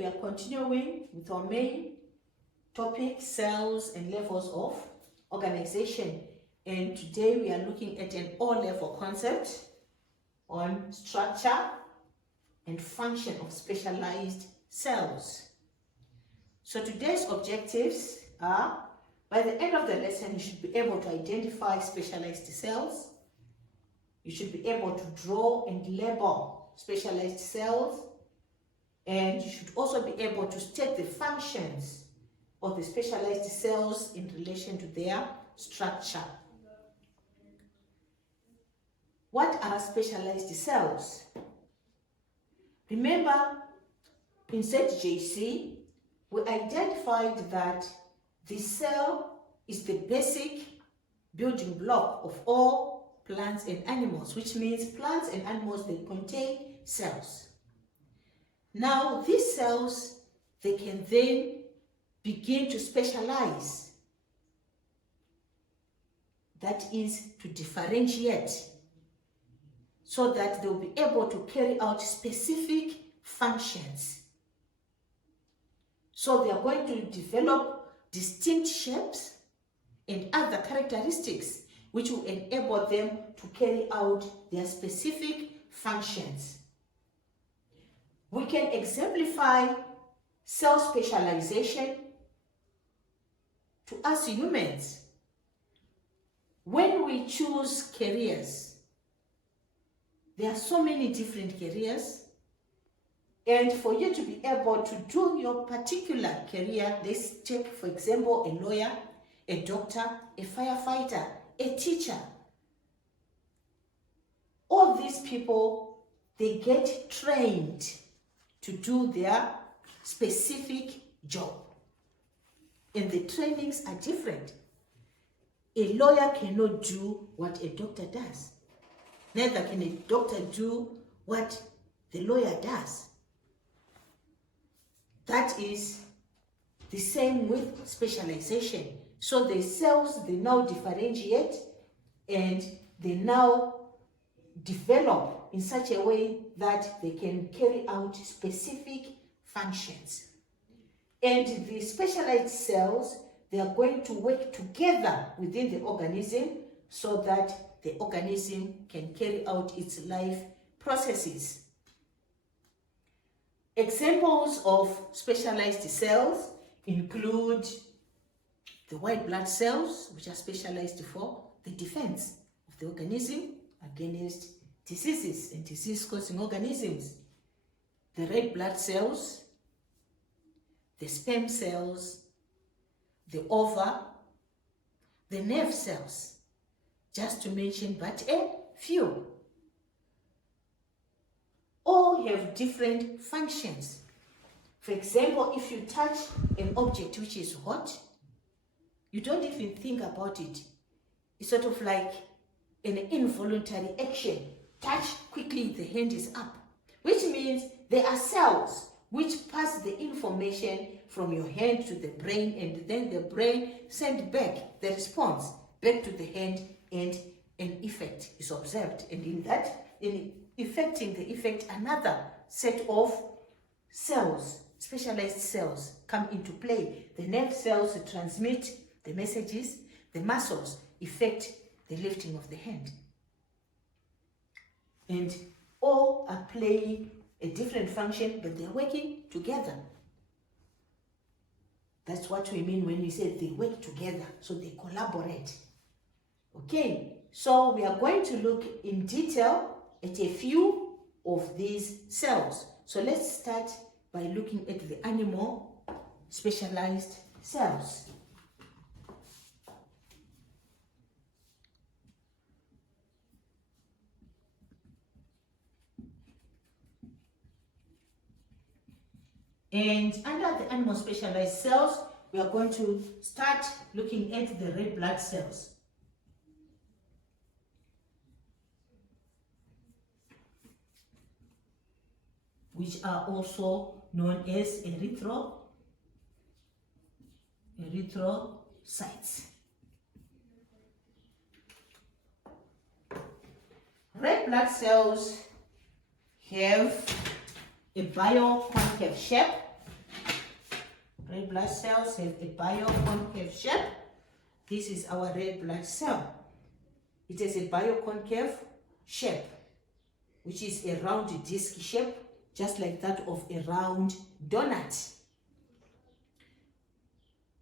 we are continuing with our main topic, cells and levels of organization. And today we are looking at an O-level concept on structure and function of specialized cells. So today's objectives are, by the end of the lesson, you should be able to identify specialized cells. You should be able to draw and label specialized cells. And you should also be able to state the functions of the specialized cells in relation to their structure. What are specialized cells? Remember, in ZJC, we identified that the cell is the basic building block of all plants and animals, which means plants and animals, they contain cells. Now, these cells, they can then begin to specialize. That is, to differentiate, so that they'll be able to carry out specific functions. So they are going to develop distinct shapes and other characteristics which will enable them to carry out their specific functions. We can exemplify cell specialization to us humans when we choose careers. There are so many different careers, and for you to be able to do your particular career, let's take, for example, a lawyer, a doctor, a firefighter, a teacher. All these people, they get trained to do their specific job. And the trainings are different. A lawyer cannot do what a doctor does. Neither can a doctor do what the lawyer does. That is the same with specialization. So the cells, they now differentiate and they now develop in such a way that they can carry out specific functions. And the specialized cells, they are going to work together within the organism so that the organism can carry out its life processes. Examples of specialized cells include the white blood cells, which are specialized for the defense of the organism against diseases and disease-causing organisms. The red blood cells, the sperm cells, the ova, the nerve cells, just to mention but a few. All have different functions. For example, if you touch an object which is hot, you don't even think about it. It's sort of like an involuntary action. Touch quickly, the hand is up, which means there are cells which pass the information from your hand to the brain, and then the brain sends back the response back to the hand, and an effect is observed. And in effecting the effect, another set of cells, specialized cells, come into play. The nerve cells transmit the messages, the muscles effect the lifting of the hand. And all are playing a different function, but they're working together. That's what we mean when we say they work together, so they collaborate. Okay, so we are going to look in detail at a few of these cells. So let's start by looking at the animal specialized cells. And under the animal specialized cells, we are going to start looking at the red blood cells. Which are also known as erythrocytes. Red blood cells have a bioconcave shape Red blood cells have a bioconcave shape. This is our red blood cell. It has a bioconcave shape, which is a round disc shape, just like that of a round donut.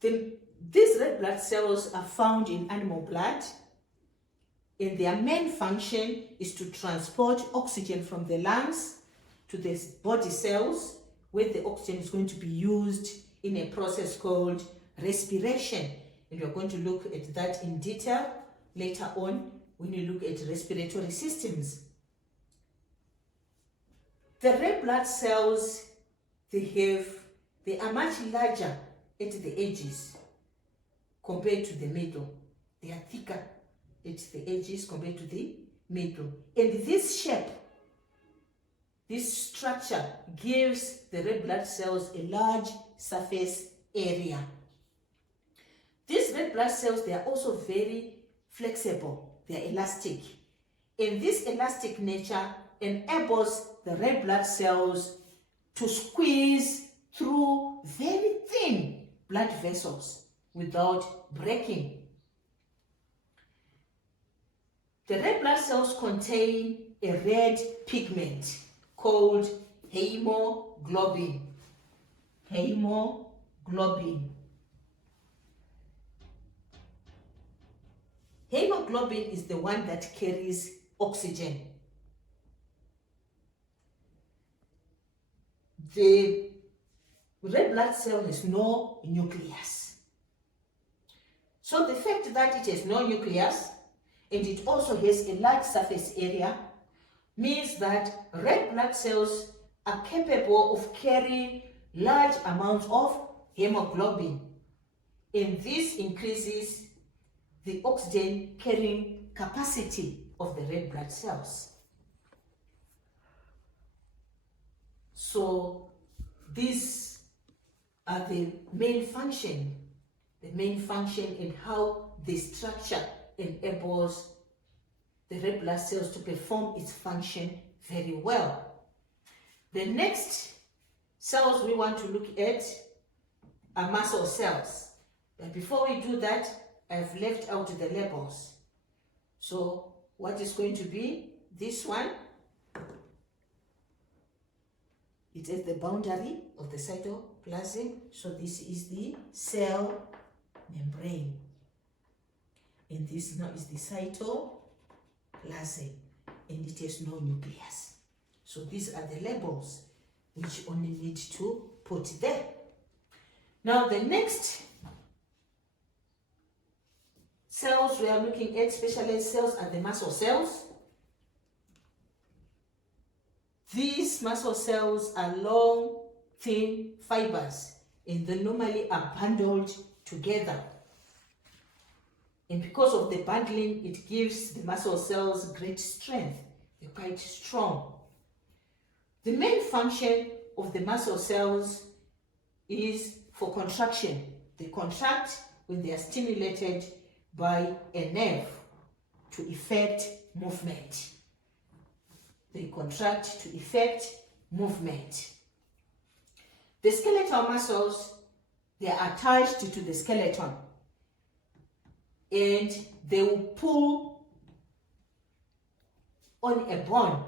These red blood cells are found in animal blood, and their main function is to transport oxygen from the lungs to the body cells, where the oxygen is going to be used in a process called respiration. And we're going to look at that in detail later on when you look at respiratory systems. The red blood cells, they are much larger at the edges compared to the middle. They are thicker at the edges compared to the middle. And this shape, this structure gives the red blood cells a large surface area. These red blood cells, they are also very flexible. They are elastic. And this elastic nature enables the red blood cells to squeeze through very thin blood vessels without breaking. The red blood cells contain a red pigment called hemoglobin. Hemoglobin. Hemoglobin is the one that carries oxygen. The red blood cell has no nucleus. So the fact that it has no nucleus and it also has a large surface area means that red blood cells are capable of carrying large amounts of hemoglobin, and this increases the oxygen carrying capacity of the red blood cells. So these are the main function and how the structure enables the red blood cells to perform its function very well. The next cells we want to look at are muscle cells. But before we do that, I've left out the labels. So what is going to be this one? It is the boundary of the cytoplasm. So this is the cell membrane. And this now is the cytoplasm. And it has no nucleus. So these are the labels which only need to put there. Now the next cells we are looking at, specialized cells, are the muscle cells. These muscle cells are long, thin fibers, and they normally are bundled together. And because of the bundling, it gives the muscle cells great strength. They're quite strong. The main function of the muscle cells is for contraction. They contract when they are stimulated by a nerve to effect movement. They contract to effect movement. The skeletal muscles, they are attached to the skeleton, and they will pull on a bone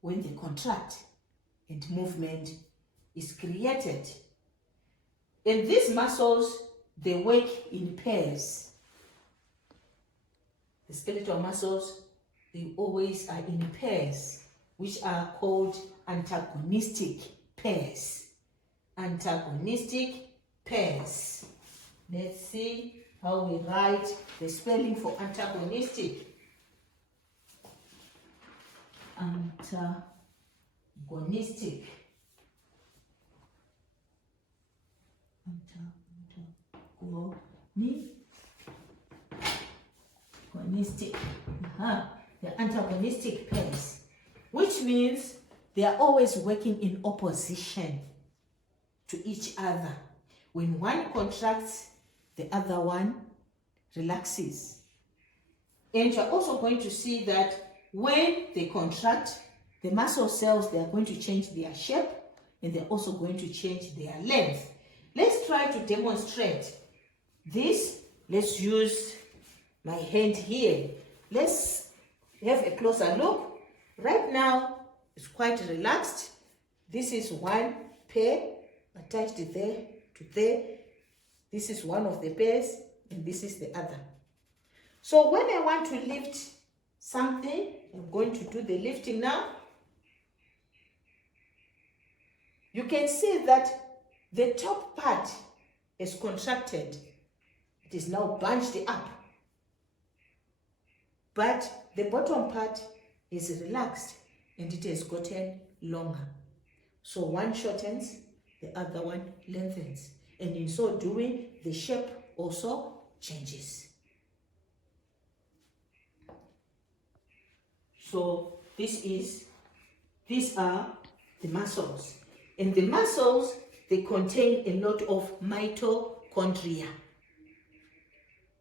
when they contract and movement is created. And these muscles, they work in pairs. The skeletal muscles, they always are in pairs, which are called antagonistic pairs. Antagonistic pairs. Let's see how we write the spelling for antagonistic. Antagonistic. Antagonistic. The antagonistic pairs, which means they are always working in opposition to each other. When one contracts, the other one relaxes. And you're also going to see that when they contract, the muscle cells, they are going to change their shape, and they're also going to change their length. Let's try to demonstrate this. Let's use my hand here. Let's have a closer look. Right now, it's quite relaxed. This is one pair attached there to there. This is one of the pairs, and this is the other. So when I want to lift something, I'm going to do the lifting now. You can see that the top part is contracted. It is now bunched up. But the bottom part is relaxed and it has gotten longer. So one shortens, the other one lengthens. And in so doing, the shape also changes. So these are the muscles. And the muscles, they contain a lot of mitochondria.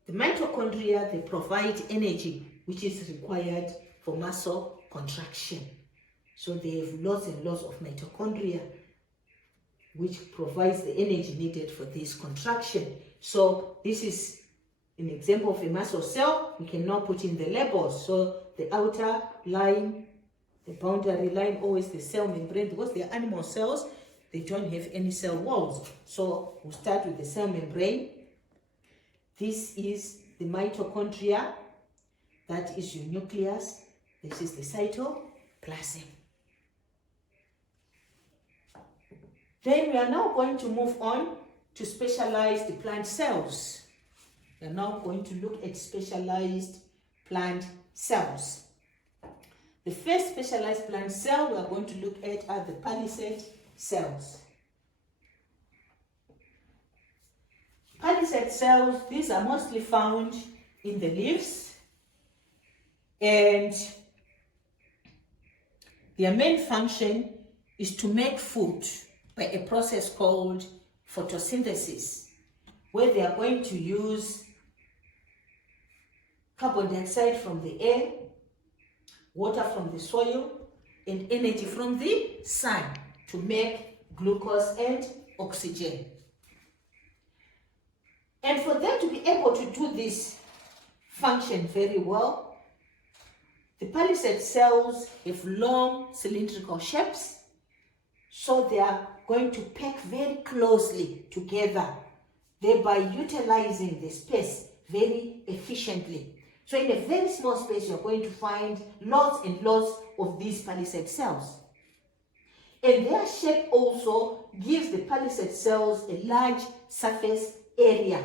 The mitochondria, they provide energy which is required for muscle contraction. So they have lots and lots of mitochondria which provides the energy needed for this contraction. So this is an example of a muscle cell. We can now put in the labels. So the outer line, the boundary line, always the cell membrane, because they are animal cells, they don't have any cell walls. So we'll start with the cell membrane. This is the mitochondria. That is your nucleus. This is the cytoplasm. Then we are now going to move on to specialized plant cells. We are now going to look at specialized plant cells. The first specialized plant cell we are going to look at are the palisade cells. Palisade cells, these are mostly found in the leaves, and their main function is to make food by a process called photosynthesis, where they are going to use carbon dioxide from the air, water from the soil, and energy from the sun to make glucose and oxygen. And for them to be able to do this function very well, the palisade cells have long cylindrical shapes, so they are going to pack very closely together, thereby utilizing the space very efficiently. So in a very small space, you're going to find lots and lots of these palisade cells. And their shape also gives the palisade cells a large surface area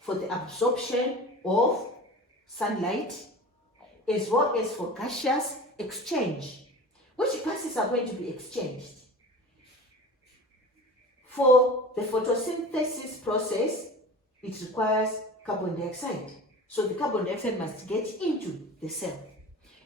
for the absorption of sunlight, as well as for gaseous exchange. Which gases are going to be exchanged? For the photosynthesis process, it requires carbon dioxide. So the carbon dioxide must get into the cell.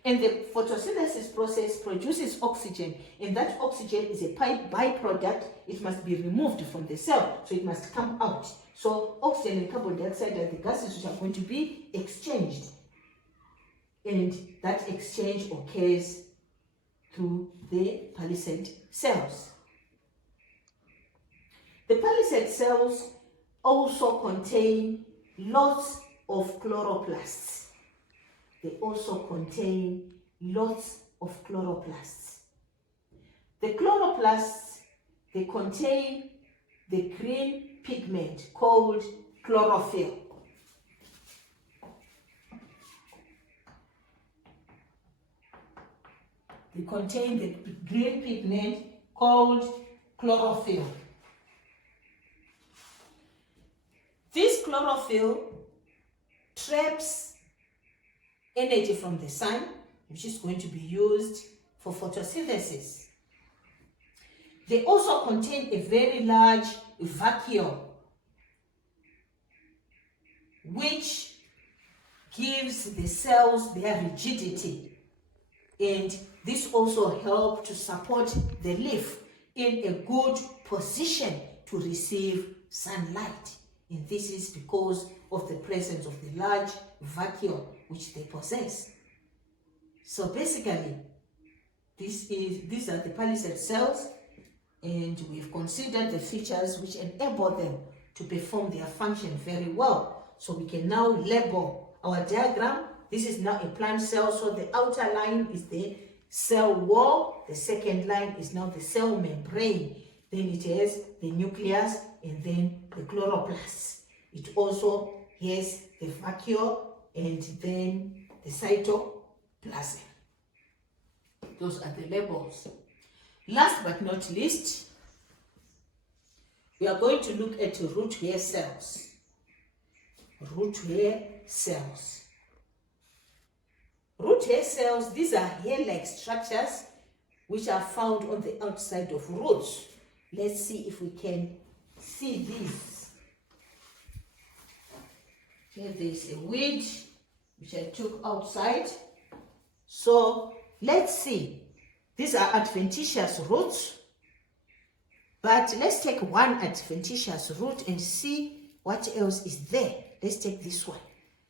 And the photosynthesis process produces oxygen, and that oxygen is a byproduct. It must be removed from the cell, so it must come out. So oxygen and carbon dioxide are the gases which are going to be exchanged. And that exchange occurs through the palisade cells. The palisade cells also contain lots of chloroplasts. They also contain lots of chloroplasts. The chloroplasts, they contain the green pigment called chlorophyll. They contain the green pigment called chlorophyll. This chlorophyll traps energy from the sun, which is going to be used for photosynthesis. They also contain a very large vacuole, which gives the cells their rigidity, and this also helps to support the leaf in a good position to receive sunlight. And this is because of the presence of the large vacuole which they possess. So basically, these are the palisade cells, and we've considered the features which enable them to perform their function very well. So we can now label our diagram. This is now a plant cell, so the outer line is the cell wall, the second line is now the cell membrane, then it has the nucleus and then the chloroplast. It also has the vacuole and then the cytoplasm. Those are the labels. Last but not least, we are going to look at root hair cells. Root hair cells. Root hair cells, these are hair-like structures which are found on the outside of roots. Let's see if we can see these. Here there's a weed which I took outside. So let's see. These are adventitious roots. But let's take one adventitious root and see what else is there. Let's take this one.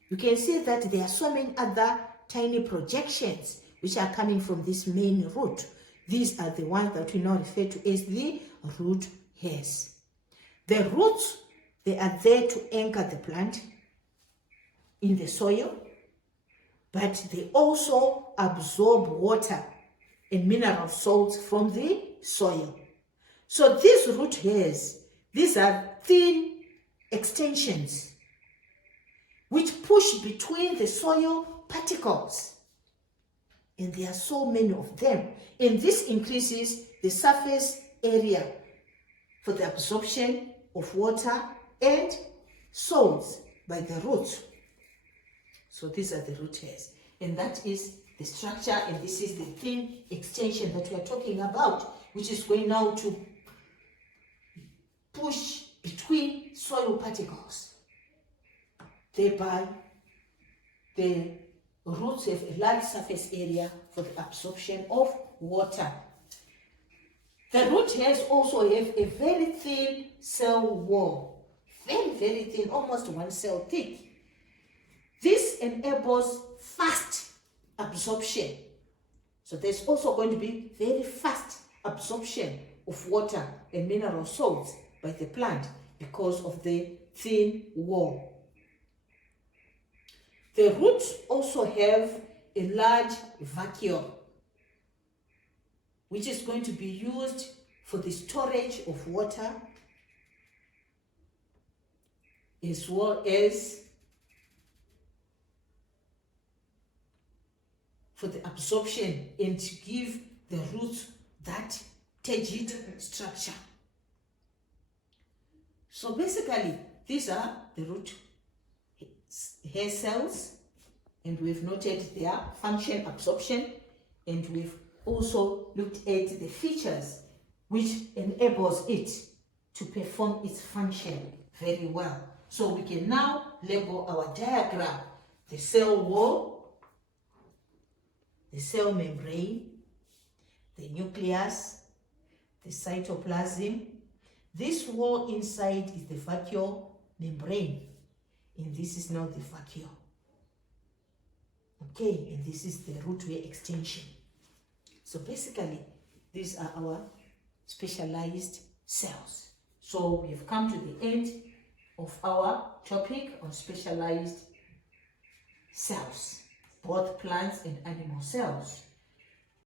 You can see that there are so many other tiny projections which are coming from this main root. These are the ones that we now refer to as the root hairs. The roots, they are there to anchor the plant in the soil, but they also absorb water and mineral salts from the soil. So these root hairs, these are thin extensions which push between the soil particles. And there are so many of them. And this increases the surface area for the absorption of water and salts by the roots. So these are the root hairs. And that is the structure, and this is the thin extension that we are talking about, which is going now to push between soil particles. Thereby, the roots have a large surface area for the absorption of water. The root hairs also have a very thin cell wall, very, very thin, almost 1 cell thick. This enables fast absorption. So there's also going to be very fast absorption of water and mineral salts by the plant because of the thin wall. The roots also have a large vacuole, which is going to be used for the storage of water as well as for the absorption and to give the roots that turgid structure. So basically, these are the root hair cells, and we've noted their function, absorption, and we've also looked at the features which enables it to perform its function very well. So we can now label our diagram: the cell wall, the cell membrane, the nucleus, the cytoplasm. This wall inside is the vacuole membrane, and this is now the vacuole. Okay, and this is the root hair extension. So basically, these are our specialized cells. So we've come to the end of our topic on specialized cells, both plants and animal cells.